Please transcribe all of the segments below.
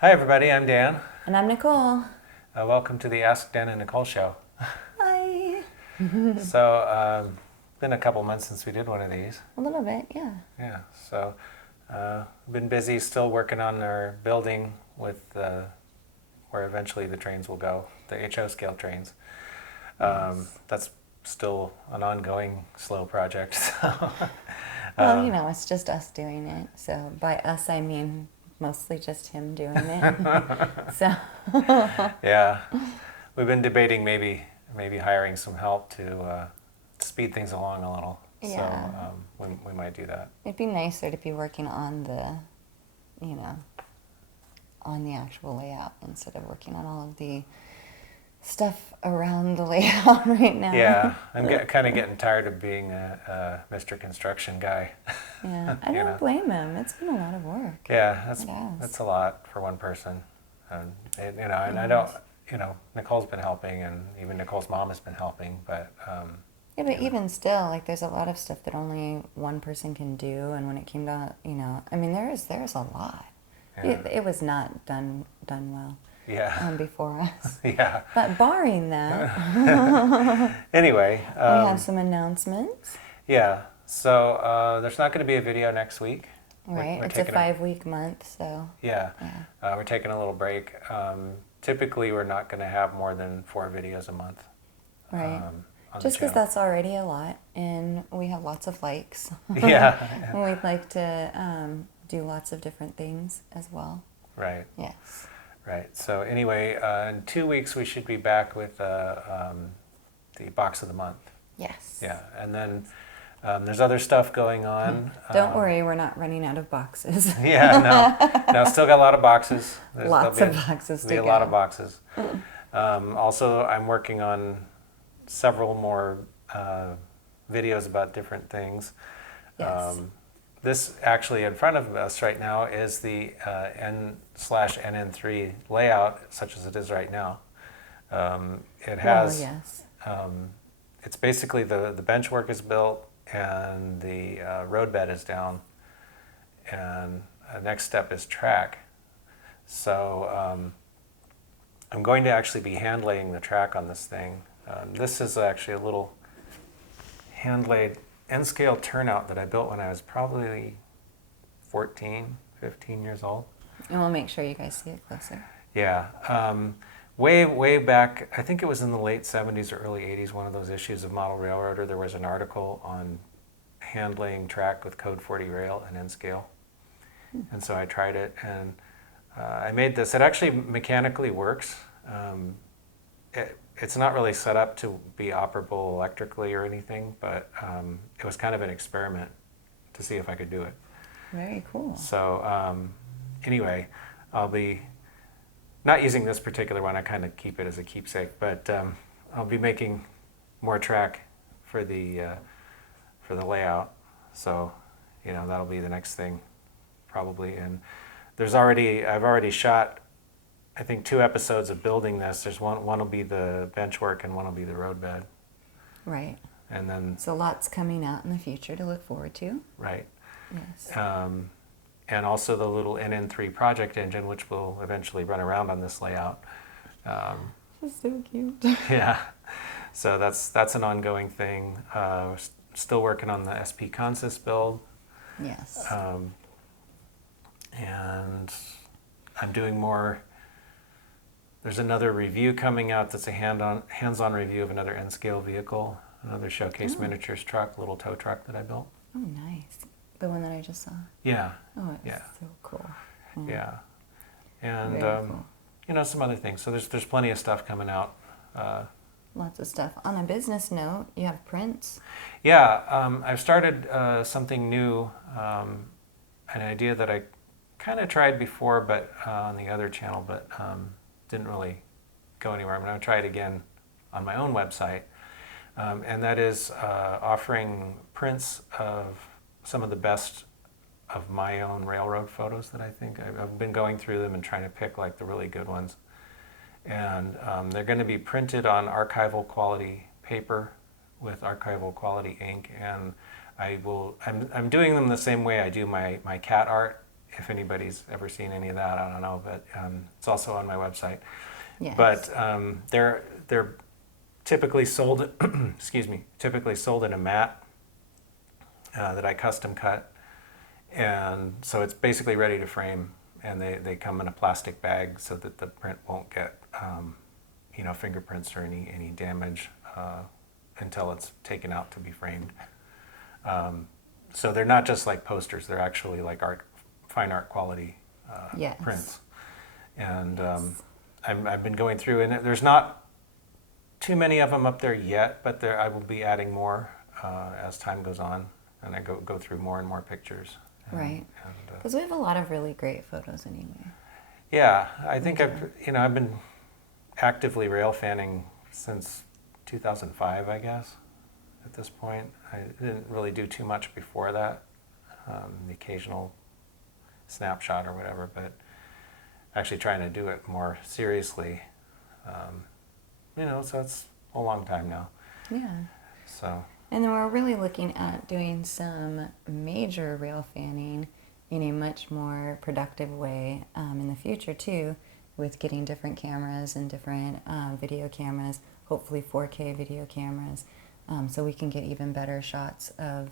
Hi everybody, I'm Dan. And I'm Nicole. Welcome to the Ask Dan and Nicole show. Hi. So, been a couple months since we did one of these. A little bit, yeah. Yeah, so been busy still working on our building with where eventually the trains will go, the HO scale trains. Yes. That's still an ongoing slow project. Well, it's just us doing it. So by us, I mean mostly just him doing it. So, Yeah, we've been debating maybe hiring some help to speed things along a little. yeah. So we might do that. It'd be nicer to be working on you know, on the actual layout instead of working on all of the stuff around the layout right now. Yeah, I'm kind of getting tired of being a Mr. Construction guy. Yeah, I You don't know? blame him. It's been a lot of work. Yeah, It has. that's a lot for one person. And I It don't, has. Nicole's been helping, and even Nicole's mom has been helping, but Yeah, but you know, even still, like, there's a lot of stuff that only one person can do, and when it came to, I mean, there's a lot. yeah, It was not done well yeah, before us. yeah. But barring that, Anyway, we have some announcements, yeah. So there's not going to be a video next week. right? We're It's a taking 5-week month, so Yeah, yeah, we're taking a little break. Typically, we're not going to have more than 4 videos a month right. on the Just because channel. that's already a lot, and we have lots of likes. Yeah, And we'd like to do lots of different things as well. right, Yes. right. So anyway, in 2 weeks we should be back with the box of the month. Yes. Yeah, and then there's other stuff going on. Don't worry, we're not running out of boxes. Yeah, no, still got a lot of boxes. Lots of boxes to There'll be a lot of boxes. Also, I'm working on several more videos about different things. Yes. This actually in front of us right now is the N/NN3 layout, such as it is right now. It has, yes. it's basically the bench work is built and the roadbed is down, and the next step is track. So I'm going to actually be hand laying the track on this thing. This is actually a little hand laid N-scale turnout that I built when I was probably 14, 15 years old. And we'll make sure you guys see it closer. Yeah. Way back, I think it was in the late 70s or early 80s, one of those issues of Model Railroader, there was an article on hand laying track with Code 40 rail and N-scale. And so I tried it, and I made this. It actually mechanically works. It's not really set up to be operable electrically or anything, but it was kind of an experiment to see if I could do it. Very cool. So anyway, I'll be not using this particular one. I kind of keep it as a keepsake, but I'll be making more track for the layout. So that'll be the next thing probably. And I've already shot, I think, 2 episodes of building this. There's one will be the bench work and one will be the roadbed. Right. And then So lots coming out in the future to look forward to. right. Yes. And also the little NN3 project engine, which will eventually run around on this layout. This is so cute. Yeah, so that's an ongoing thing. Still working on the SP Consist build, Yes. and I'm doing more. There's another review coming out that's a hands-on review of another N-scale vehicle, another Showcase Miniatures truck, little tow truck that I built. Oh, nice. The one that I just saw. Yeah, Oh, it's Yeah. so cool. yeah, and Very cool. some other things. So there's plenty of stuff coming out. Lots of stuff. On a business note, you have prints. Yeah, I've started something new, an idea that I kind of tried before, but on the other channel, but didn't really go anywhere. I'm going to try it again on my own website, and that is offering prints of some of the best of my own railroad photos that I think. I've been going through them and trying to pick like the really good ones. And they're going to be printed on archival quality paper with archival quality ink, and I'm doing them the same way I do my cat art if anybody's ever seen any of that, I don't know, but it's also on my website. Yes. But they're typically sold, excuse me, typically sold in a mat that I custom cut, and so it's basically ready to frame, and they come in a plastic bag so that the print won't get fingerprints or any damage until it's taken out to be framed. So they're not just like posters; they're actually like fine art quality Yes. prints. And I've been going through, and there's not too many of them up there yet, but I will be adding more as time goes on, and I go through more and more pictures. Right. Because we have a lot of really great photos anyway. Yeah, I think I've been actively rail fanning since 2005, I guess. At this point, I didn't really do too much before that, the occasional snapshot or whatever, but actually trying to do it more seriously. So it's a long time now. Yeah. So. And then we're really looking at doing some major rail fanning in a much more productive way in the future too, with getting different cameras and different video cameras, hopefully 4K video cameras, so we can get even better shots of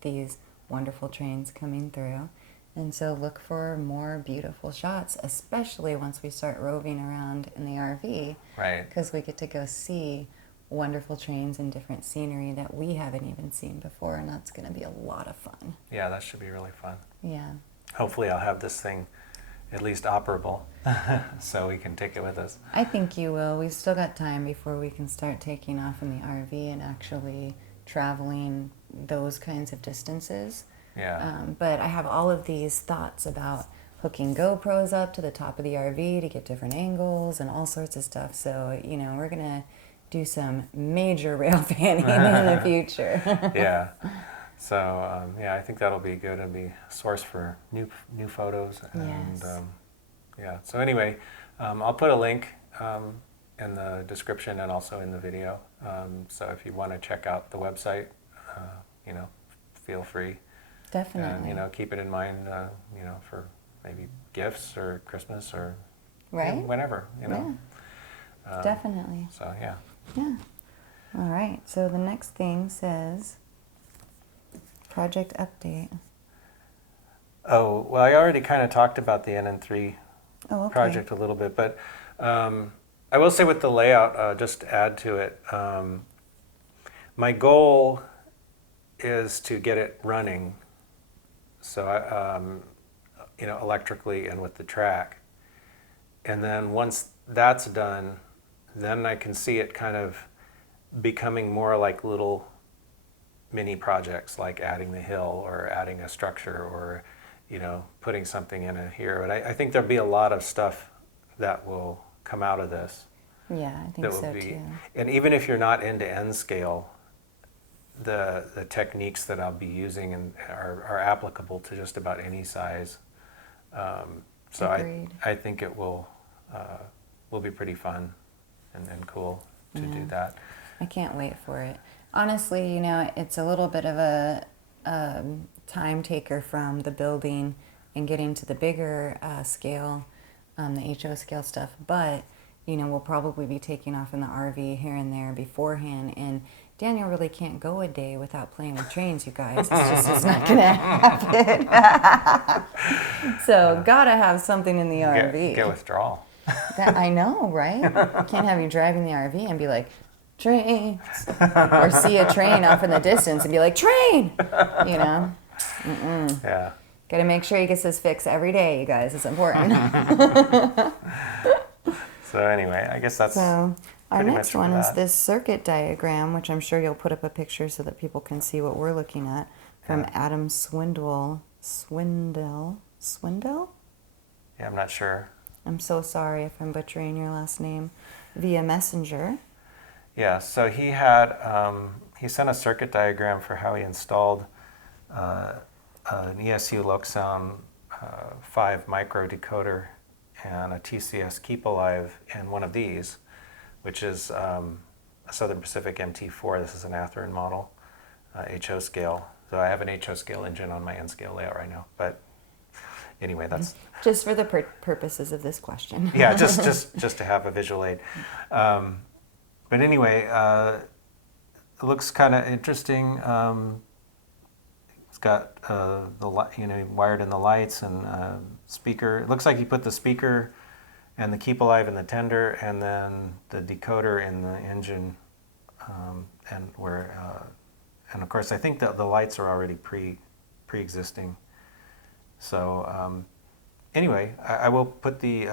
these wonderful trains coming through. And so look for more beautiful shots, especially once we start roving around in the RV. Right. Because we get to go see wonderful trains and different scenery that we haven't even seen before, and that's going to be a lot of fun. Yeah, that should be really fun. Yeah. Hopefully I'll have this thing at least operable so we can take it with us. I think you will. We've still got time before we can start taking off in the RV and actually traveling those kinds of distances. Yeah. But I have all of these thoughts about hooking GoPros up to the top of the RV to get different angles and all sorts of stuff. So, we're going to do some major rail fanning in the future. Yeah. So, I think that'll be good. It'll be a source for new photos. And, Yes. So anyway, I'll put a link in the description and also in the video. So if you want to check out the website, feel free. Definitely. And, keep it in mind, for maybe gifts or Christmas or Right? whenever, Yeah. Definitely. So, yeah. Yeah. All right. So the next thing says project update. Oh, well, I already kind of talked about the NN3 Okay. project a little bit, but I will say with the layout, just to add to it, my goal is to get it running, so electrically and with the track. And then once that's done, then I can see it kind of becoming more like little mini projects, like adding the hill or adding a structure or, putting something in here. But I think there'll be a lot of stuff that will come out of this. Yeah, I think so too. And even if you're not end-to-end scale, the techniques that I'll be using are applicable to just about any size. So Agreed. I think it will be pretty fun and cool to do that. I can't wait for it. Honestly, it's a little bit of a time taker from the building and getting to the bigger scale, the HO scale stuff. But, we'll probably be taking off in the RV here and there beforehand. And Daniel really can't go a day without playing with trains, you guys. It's not going to happen. So, gotta have something in the RV. Get withdrawal. That I know, right? Can't have you driving the RV and be like, trains, or see a train off in the distance and be like, train, Mm-mm. Yeah. Got to make sure he gets his fix every day, you guys. It's important. So anyway, I guess that's So our pretty next much one for is that. this circuit diagram, which I'm sure you'll put up a picture so that people can see what we're looking at, from Adam Swindle. Swindle? Yeah, I'm not sure. I'm so sorry if I'm butchering your last name. Via Messenger. Yeah, so he sent a circuit diagram for how he installed an ESU Loxound 5 micro decoder and a TCS Keep Alive in one of these, which is a Southern Pacific MT4. This is an Athearn model, HO scale. So I have an HO scale engine on my N scale layout right now. But anyway, that's Just for the purposes of this question. yeah, just to have a visual aid. But anyway, it looks kind of interesting. It's got wired in the lights and speaker. It looks like you put the speaker and the keep alive in the tender, and then the decoder in the engine, and of course I think that the lights are already pre-existing. So anyway, I will put the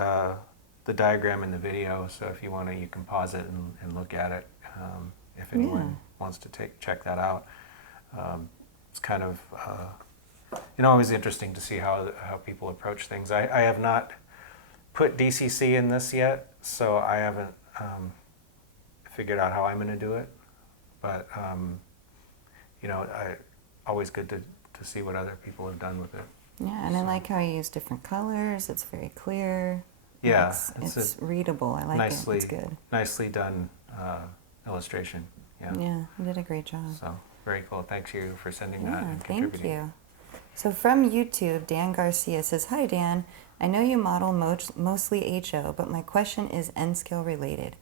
diagram in the video. So if you want to, you can pause it and look at it. If anyone wants to check that out, it's kind of always interesting to see how people approach things. I have not put DCC in this yet, so I haven't figured out how I'm going to do it. But always good to see what other people have done with it. Yeah, and I like how you use different colors. It's very clear. Yeah, it's readable. I like it. It's good. Nicely done illustration. Yeah. Yeah, you did a great job. So very cool. Thanks you for sending that and thank contributing. you. So from YouTube, Dan Garcia says, "Hi Dan, I know you model mostly HO, but my question is N-scale related.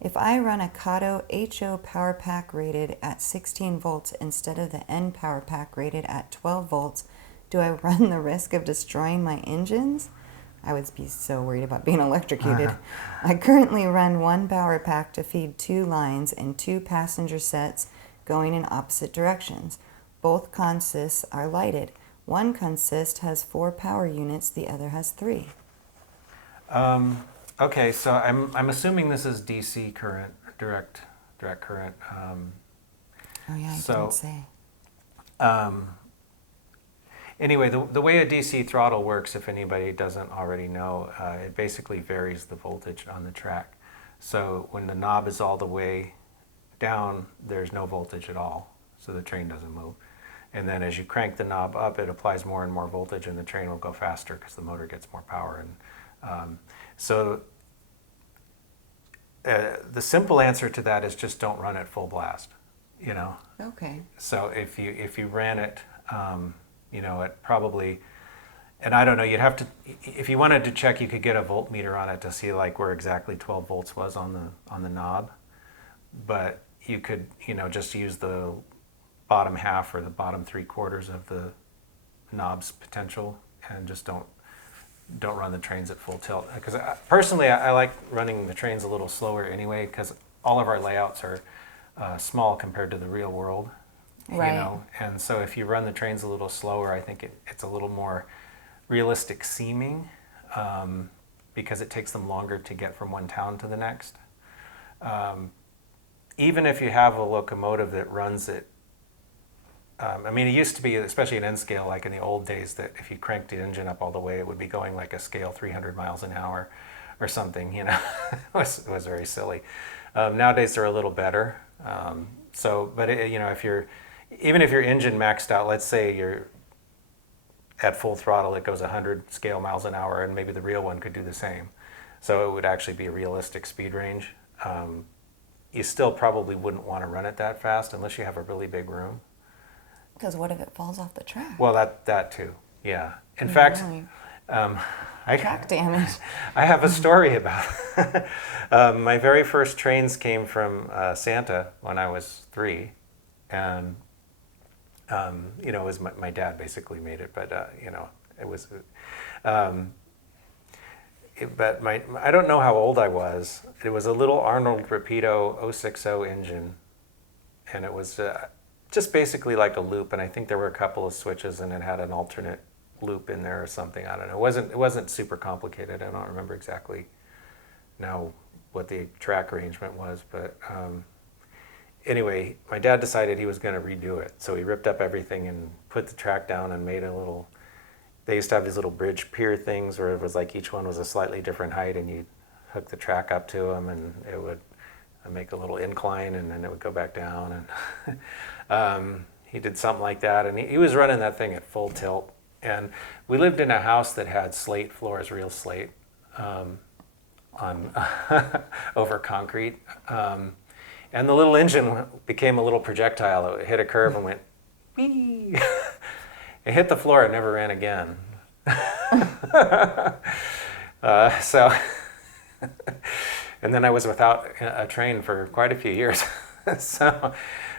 If I run a Kato HO power pack rated at 16 volts instead of the N power pack rated at 12 volts, do I run the risk of destroying my engines? I would be so worried about being electrocuted. I currently run one power pack to feed 2 lines and 2 passenger sets going in opposite directions. Both consists are lighted. One consist has 4 power units, the other has 3. Okay, so I'm assuming this is DC current, direct current. Oh yeah, I didn't say. Anyway, the way a DC throttle works, if anybody doesn't already know, it basically varies the voltage on the track. So when the knob is all the way down, there's no voltage at all, so the train doesn't move. And then as you crank the knob up, it applies more and more voltage, and the train will go faster because the motor gets more power. And the simple answer to that is just don't run it full blast. Okay. So if you ran it, it probably, and I don't know, you'd have to, if you wanted to check, you could get a voltmeter on it to see like where exactly 12 volts was on the knob. But you could, just use the bottom half or the bottom 3/4 of the knob's potential, and just don't run the trains at full tilt. Because personally, I like running the trains a little slower anyway, because all of our layouts are small compared to the real world. Right. And so if you run the trains a little slower, I think it's a little more realistic seeming, because it takes them longer to get from one town to the next. Even if you have a locomotive that runs it, it used to be, especially in N-scale, like in the old days, that if you cranked the engine up all the way, it would be going like a scale 300 miles an hour or something, It was very silly. Nowadays they're a little better. Even if your engine maxed out, let's say you're at full throttle, it goes 100 scale miles an hour, and maybe the real one could do the same. So it would actually be a realistic speed range. You still probably wouldn't want to run it that fast unless you have a really big room. Because what if it falls off the track? Well, that too, yeah. In fact, track damage. I have a story about it. My very first trains came from Santa when I was 3, and it was my dad basically made it, but it was. I don't know how old I was. It was a little Arnold Rapido 060 engine, and it was just basically like a loop, and I think there were a couple of switches, and it had an alternate loop in there or something. I don't know. It wasn't super complicated. I don't remember exactly now what the track arrangement was, but anyway, my dad decided he was going to redo it, so he ripped up everything and put the track down and made a little. They used to have these little bridge pier things where it was like each one was a slightly different height, and you'd hook the track up to them, and it would make a little incline, and then it would go back down. And he did something like that, and he was running that thing at full tilt. And we lived in a house that had slate floors, real slate, on over concrete. And the little engine became a little projectile. It hit a curve and went, wee. It hit the floor and never ran again. So, and then I was without a train for quite a few years. So,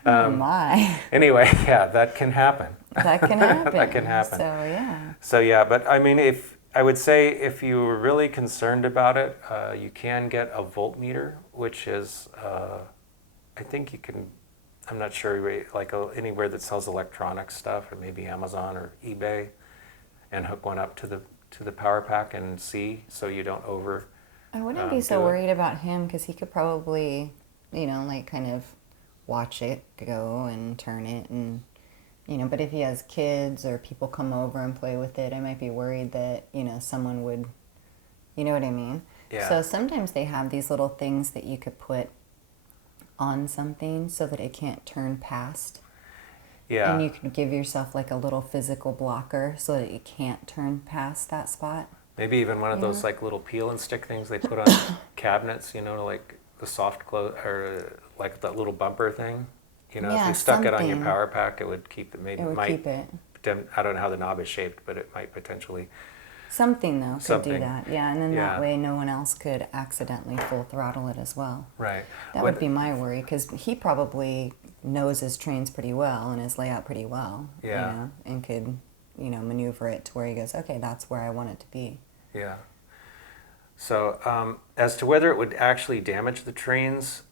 Oh my. anyway, yeah, that can happen. That can happen. That can happen. So yeah. So yeah, but I mean, if I would say if you were really concerned about it, you can get a voltmeter, which is, I think you can. I'm not sure, like anywhere that sells electronic stuff, or maybe Amazon or eBay, and hook one up to the power pack and see, so you don't over. I wouldn't be so worried about him because he could probably, like kind of watch it go and turn it and, but if he has kids or people come over and play with it, I might be worried that, someone would, you know what I mean? Yeah. So sometimes they have these little things that you could put on something so that it can't turn past. Yeah. And you can give yourself like a little physical blocker so that it can't turn past that spot. Maybe even one of those like little peel and stick things they put on cabinets, like the soft close, or like that little bumper thing. If Yeah, you stuck it on your something. power pack, it would keep it. Maybe It would keep it. I don't know how the knob is shaped, but it might potentially. Something, though, could Something. do that. Yeah, and then Yeah. that way no one else could accidentally full throttle it as well. Right. That would be my worry, because he probably knows his trains pretty well and his layout pretty well. Yeah. And could, maneuver it to where he goes, okay, that's where I want it to be. Yeah. So as to whether it would actually damage the trains,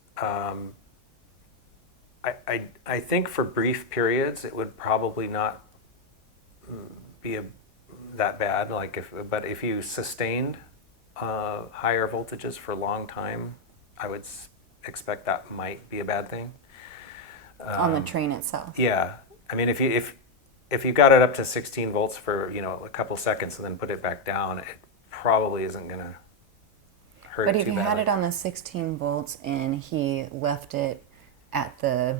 I think for brief periods it would probably not be that bad. But if you sustained higher voltages for a long time, I would expect that might be a bad thing. On the train itself. Yeah, I mean, if you got it up to 16 volts for a couple seconds and then put it back down, it probably isn't gonna hurt But it if too you badly. had it on the 16 volts and he left it at the,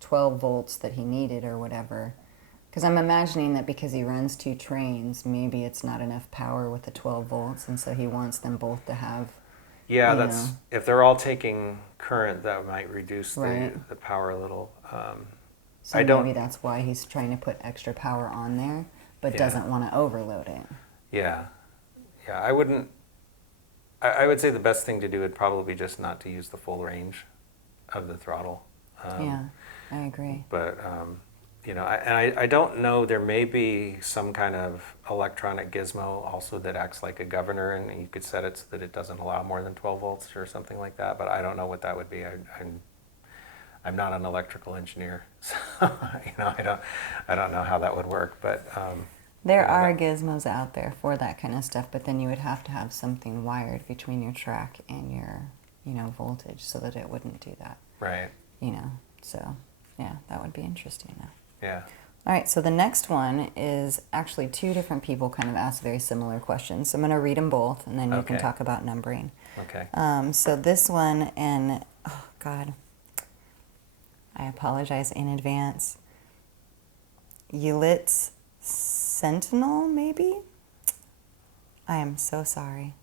12 volts that he needed or whatever, because I'm imagining that because he runs two trains, maybe it's not enough power with the 12 volts, and so he wants them both to have. Yeah, you that's know. if they're all taking current, that might reduce Right. the power a little. So I don't- maybe that's why he's trying to put extra power on there, but Yeah. doesn't want to overload it. Yeah, I wouldn't. I would say the best thing to do would probably be just not to use the full range of the throttle. Yeah, I agree. But I don't know. There may be some kind of electronic gizmo also that acts like a governor, and you could set it so that it doesn't allow more than 12 volts or something like that. But I don't know what that would be. I'm not an electrical engineer, so I don't know how that would work. But There are gizmos out there for that kind of stuff, but then you would have to have something wired between your track and your, voltage so that it wouldn't do that. right, So yeah, that would be interesting though. yeah, All right, so the next one is actually two different people kind of asked very similar questions. So I'm going to read them both, and then you can Okay. talk about numbering. okay, So this one, and oh God, I apologize in advance. Ulitz Sentinel, maybe? I am so sorry.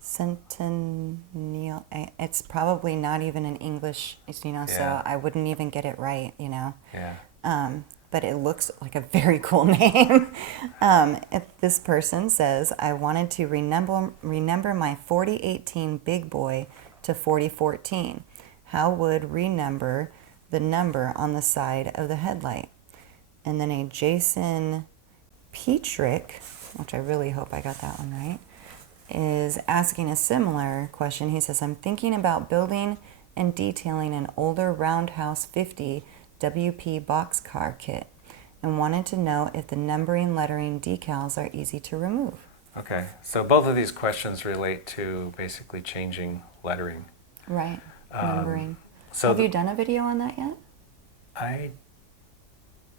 Centennial. It's probably not even in English, so Yeah. I wouldn't even get it right, yeah, But it looks like a very cool name. This person says, I wanted to renumber my 4018 Big Boy to 4014. How would renumber the number on the side of the headlight? And then a Jason Petrick, which I really hope I got that one right, is asking a similar question. He says, I'm thinking about building and detailing an older Roundhouse 50 WP boxcar kit and wanted to know if the numbering lettering decals are easy to remove. okay. So both of these questions relate to basically changing lettering. Right, numbering. So Have you done a video on that yet? I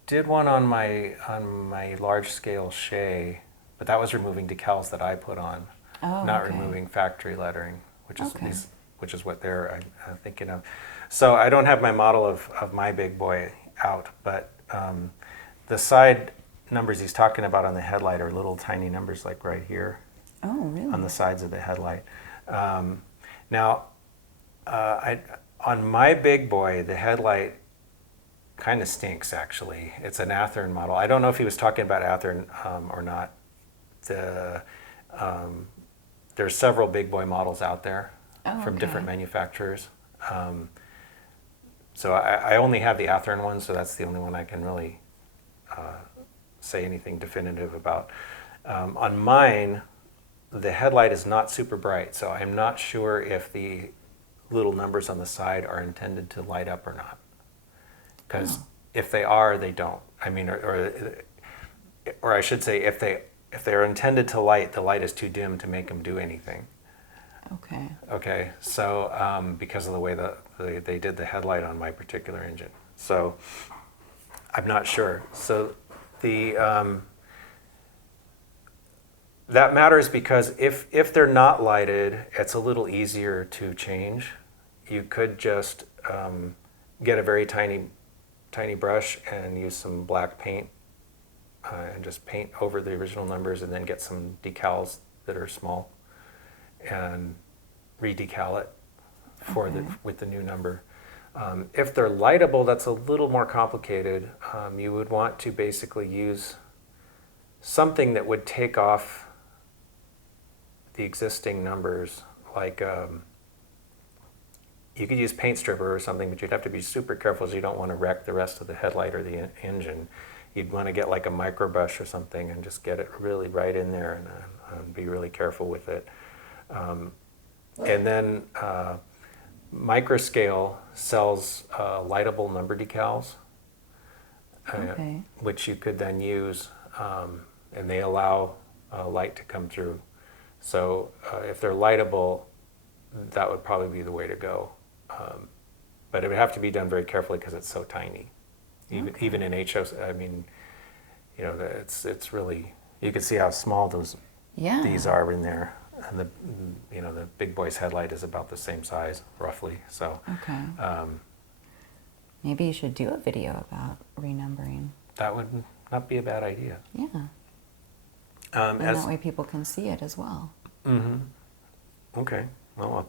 did one on my large scale Shay, but that was removing decals that I put on, Oh, not okay. removing factory lettering, which is Okay. which is what they're thinking of. So I don't have my model of my Big Boy out, but the side numbers he's talking about on the headlight are little tiny numbers like right here Oh, really? on the sides of the headlight. Now, on my Big Boy, the headlight kind of stinks, actually. It's an Athearn model. I don't know if he was talking about Athearn or not. the there's several big boy models out there from different manufacturers. So I only have the Athearn one, so that's the only one I can really say anything definitive about. On mine, the headlight is not super bright, so I'm not sure if the little numbers on the side are intended to light up or not. Because if they are, they don't. I mean, or I should say, if they are intended to light, the light is too dim to make them do anything. Okay. Okay, so because of the way they did the headlight on my particular engine, so I'm not sure. So the that matters because if they're not lighted, it's a little easier to change. You could just get a very tiny brush and use some black paint and just paint over the original numbers, and then get some decals that are small and re-decal it for with the new number. If they're lightable, that's a little more complicated. You would want to basically use something that would take off the existing numbers, like you could use paint stripper or something, but you'd have to be super careful, so you don't want to wreck the rest of the headlight or the engine. You'd want to get like a micro brush or something and just get it really right in there and be really careful with it. And then Microscale sells lightable number decals, which you could then use, and they allow light to come through. So if they're lightable, that would probably be the way to go. But it would have to be done very carefully because it's so tiny. Even in HOs, I mean, you know, it's really, you can see how small these are in there. And the big boy's headlight is about the same size, roughly. So maybe you should do a video about renumbering. That would not be a bad idea. Yeah. And that way people can see it as well. Mm-hmm. Okay. Well,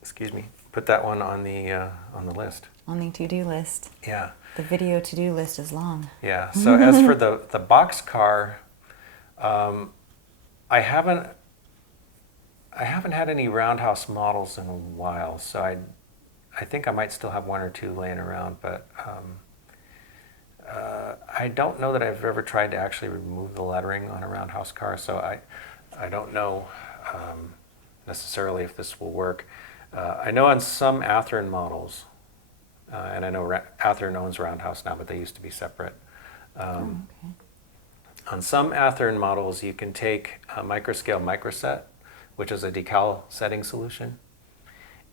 excuse me. Put that one on the list. On the to-do list. Yeah. The video to-do list is long. Yeah. So as for the boxcar, I haven't had any roundhouse models in a while, so I think I might still have one or two laying around, but I don't know that I've ever tried to actually remove the lettering on a roundhouse car, so I don't know necessarily if this will work. I know on some Athearn models, and I know Athearn owns Roundhouse now, but they used to be separate. On some Athearn models, you can take a Microscale Microset, which is a decal setting solution,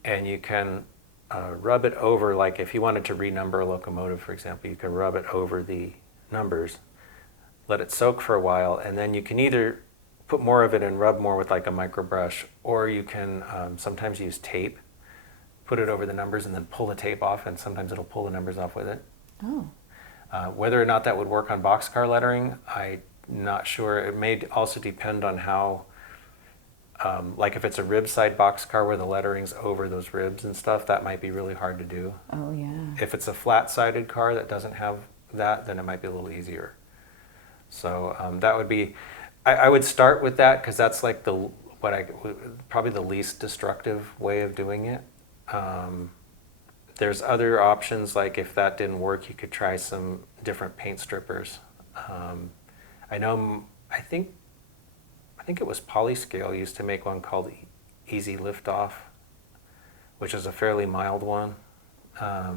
and you can rub it over, like if you wanted to renumber a locomotive, for example, you can rub it over the numbers, let it soak for a while, and then you can either put more of it and rub more with like a micro brush, or you can sometimes use tape, put it over the numbers and then pull the tape off, and sometimes it'll pull the numbers off with it. Oh. Whether or not that would work on boxcar lettering, I'm not sure. It may also depend on how, like if it's a rib side boxcar where the lettering's over those ribs and stuff, that might be really hard to do. Oh, yeah. If it's a flat-sided car that doesn't have that, then it might be a little easier. So that would be, I would start with that because that's like probably the least destructive way of doing it. There's other options, like if that didn't work, you could try some different paint strippers. I think it was Polyscale used to make one called Easy Liftoff, which is a fairly mild one. I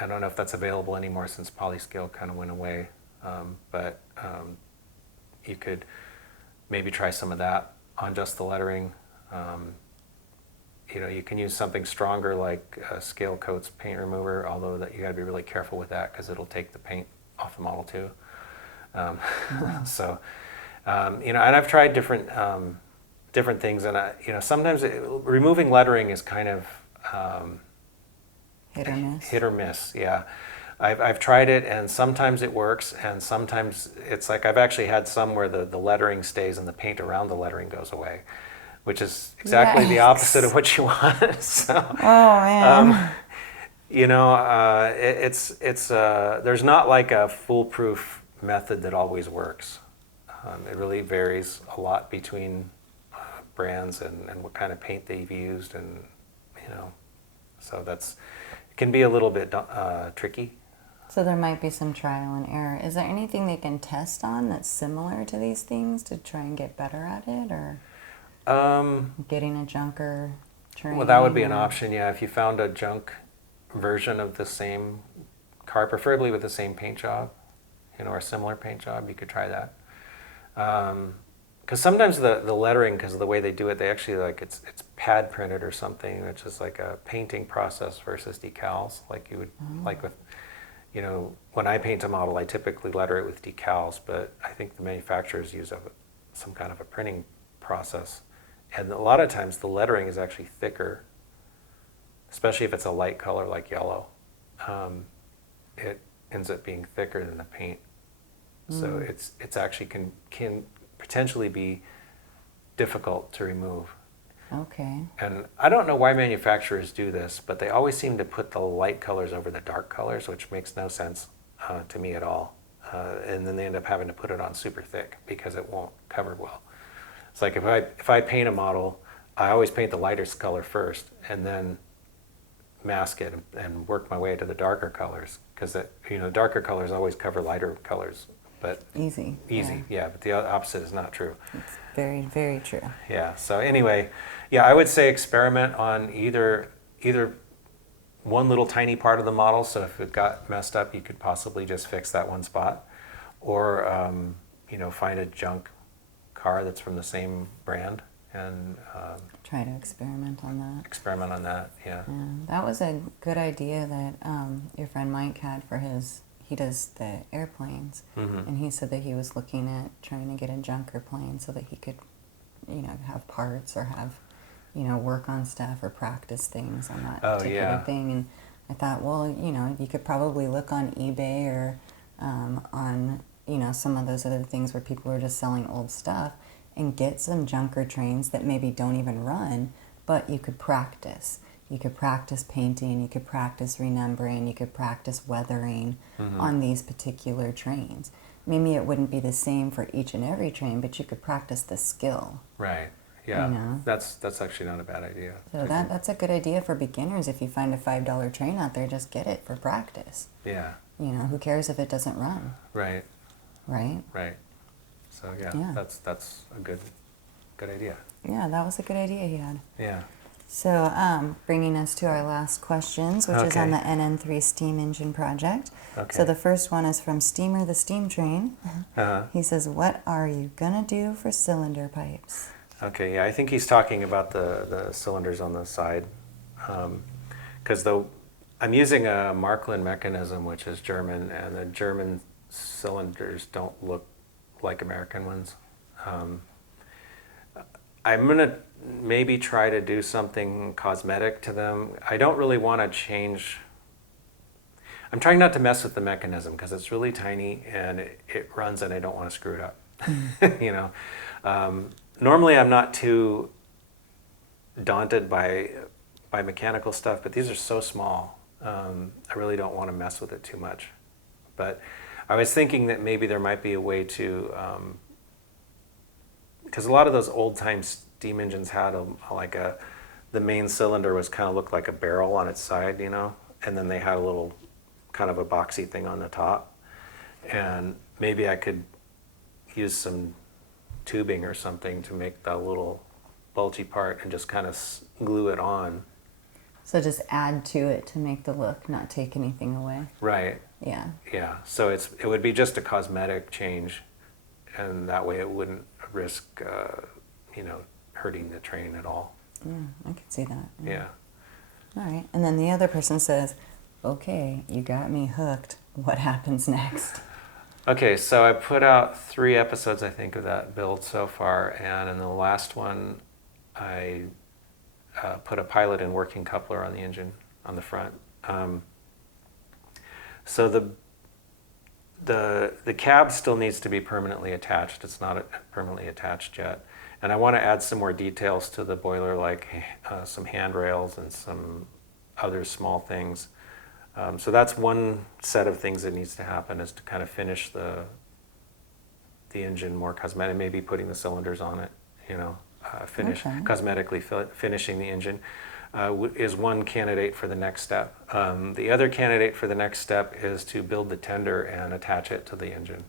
don't know if that's available anymore since Polyscale kind of went away, but you could maybe try some of that on just the lettering. You can use something stronger like Scale Coat's paint remover, although that you got to be really careful with that because it'll take the paint off the model too. So, and I've tried different things, and sometimes removing lettering is kind of hit or miss. Hit or miss, yeah. I've tried it, and sometimes it works, and sometimes it's like I've actually had some where the lettering stays and the paint around the lettering goes away, which is exactly the opposite of what you want. So, man. It's there's not like a foolproof method that always works. It really varies a lot between brands and what kind of paint they've used, and so it can be a little bit tricky. So there might be some trial and error. Is there anything they can test on that's similar to these things to try and get better at it, or getting a junker train? Well, that would be an option, yeah. If you found a junk version of the same car, preferably with the same paint job, or a similar paint job, you could try that. Because sometimes the lettering, because of the way they do it, they actually it's pad printed or something, which is like a painting process versus decals, like you would like with, when I paint a model, I typically letter it with decals, but I think the manufacturers use some kind of a printing process, and a lot of times the lettering is actually thicker, especially if it's a light color like yellow. It ends up being thicker than the paint. So it's actually can potentially be difficult to remove. Okay. And I don't know why manufacturers do this, but they always seem to put the light colors over the dark colors, which makes no sense to me at all. And then they end up having to put it on super thick because it won't cover well. It's like if I paint a model, I always paint the lightest color first and then mask it and work my way to the darker colors, because darker colors always cover lighter colors. But easy, yeah. But the opposite is not true. It's very, very true. Yeah. So anyway, yeah, I would say experiment on either one little tiny part of the model. So if it got messed up, you could possibly just fix that one spot, or find a junk car that's from the same brand and try to experiment on that. Experiment on that. Yeah. That was a good idea that your friend Mike had for his. He does the airplanes, and he said that he was looking at trying to get a junker plane so that he could, have parts or have, work on stuff or practice things on that particular thing. And I thought, well, you could probably look on eBay or on, some of those other things where people are just selling old stuff and get some junker trains that maybe don't even run, but you could practice. You could practice painting, you could practice renumbering, you could practice weathering on these particular trains. Maybe it wouldn't be the same for each and every train, but you could practice the skill. Right. Yeah. That's actually not a bad idea. So that's a good idea for beginners. If you find a $5 train out there, just get it for practice. Yeah. Who cares if it doesn't run? Right. Right? Right. So yeah. that's a good idea. Yeah, that was a good idea he had. Yeah. So, bringing us to our last questions, which is on the NN3 steam engine project. Okay. So the first one is from Steamer the Steam Train. He says, what are you going to do for cylinder pipes? Okay, yeah, I think he's talking about the cylinders on the side. Because I'm using a Marklin mechanism, which is German, and the German cylinders don't look like American ones. I'm going to maybe try to do something cosmetic to them. I don't really want to change. I'm trying not to mess with the mechanism because it's really tiny and it runs and I don't want to screw it up. Normally I'm not too daunted by mechanical stuff, but these are so small. I really don't want to mess with it too much. But I was thinking that maybe there might be a way to, because a lot of those old-time steam engines had the main cylinder was kind of looked like a barrel on its side, and then they had a little kind of a boxy thing on the top. And maybe I could use some tubing or something to make that little bulgy part and just kind of glue it on. So just add to it to make the look, not take anything away. Right. Yeah. Yeah. So it would be just a cosmetic change, and that way it wouldn't risk, hurting the train at all. Yeah, I can see that. Yeah. All right. And then the other person says, okay, you got me hooked. What happens next? Okay, so I put out 3 episodes, I think, of that build so far, and in the last one, I put a pilot and working coupler on the engine on the front. So the cab still needs to be permanently attached. It's not permanently attached yet. And I want to add some more details to the boiler, like some handrails and some other small things. So that's one set of things that needs to happen, is to kind of finish the the engine more cosmetic, maybe putting the cylinders on it, you know, Okay. cosmetically finishing the engine, is one candidate for the next step. The other candidate for the next step is to build the tender and attach it to the engine.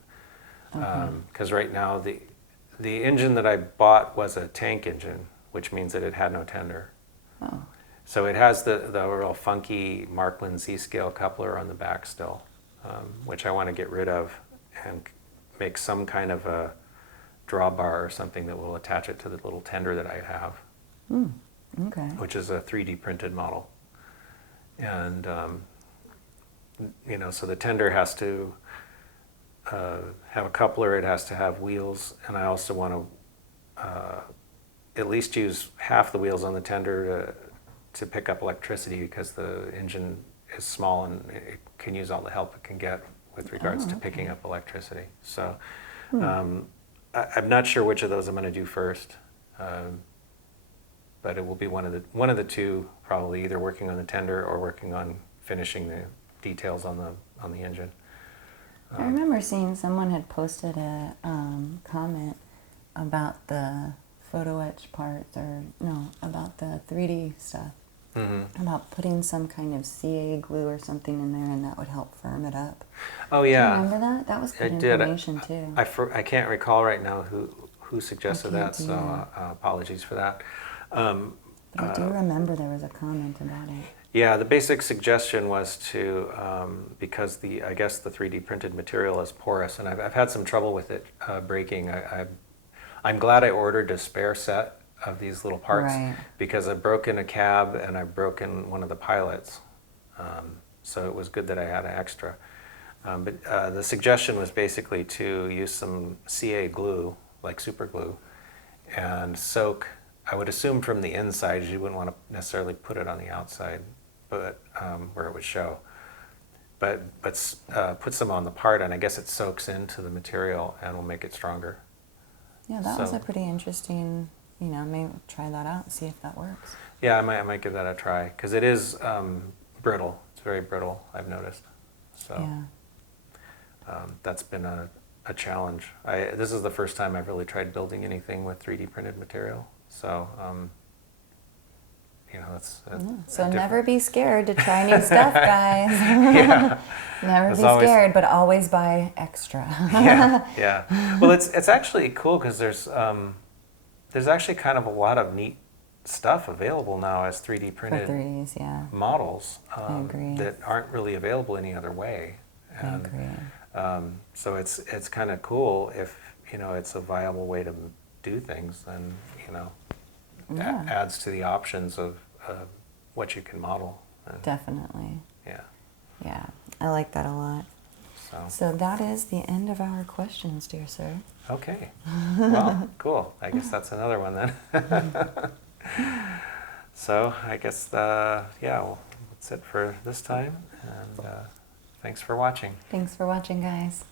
Okay. Because right now the engine that I bought was a tank engine, which means that it had no tender. Oh. So it has the real funky Markland Z-scale coupler on the back still, which I want to get rid of and make some kind of a drawbar or something that will attach it to the little tender that I have, Okay. which is a 3D printed model. And, you know, so the tender has to have a coupler, it has to have wheels, and I also want to at least use half the wheels on the tender to pick up electricity, because the engine is small and it can use all the help it can get with regards to picking up electricity. So I'm not sure which of those I'm going to do first, but it will be one of the two, probably either working on the tender or working on finishing the details on the engine. I remember seeing someone had posted a comment about the photo etch parts, or no, about the 3D stuff. About putting some kind of CA glue or something in there, and that would help firm it up. Oh yeah, Do you remember that? That was good I did. information too. I can't recall right now who suggested can't that, so either. apologies for that. But I do remember there was a comment about it. Yeah, the basic suggestion was to, because I guess the 3D printed material is porous, and I've had some trouble with it breaking. I'm glad I ordered a spare set of these little parts, Right. because I've broken a cab and I've broken one of the pilots. So it was good that I had an extra. But the suggestion was basically to use some CA glue, like super glue, and soak. I would assume from the inside, you wouldn't want to necessarily put it on the outside, but where it would show. But put some on the part, and I guess it soaks into the material and will make it stronger. Yeah, that was So- a pretty interesting, maybe try that out and see if that works. Yeah, I might give that a try, because it is brittle. It's very brittle, I've noticed. So Yeah. that's been a challenge. This is the first time I've really tried building anything with 3D printed material. So, it's So never be scared to try new stuff, guys. Yeah. Never There's be always- scared, but always buy extra. Yeah. Well, it's actually cool, because there's actually kind of a lot of neat stuff available now as 3D For printed 3Ds, yeah. models agree. that aren't really available any other way. I agree. So it's kind of cool if it's a viable way to do things, and Yeah. adds to the options of what you can model. And, Definitely. yeah. Yeah, I like that a lot. So So that is the end of our questions, dear sir. okay. Well, cool. I guess that's another one then. So I guess well, that's it for this time, and thanks for watching. Thanks for watching, guys.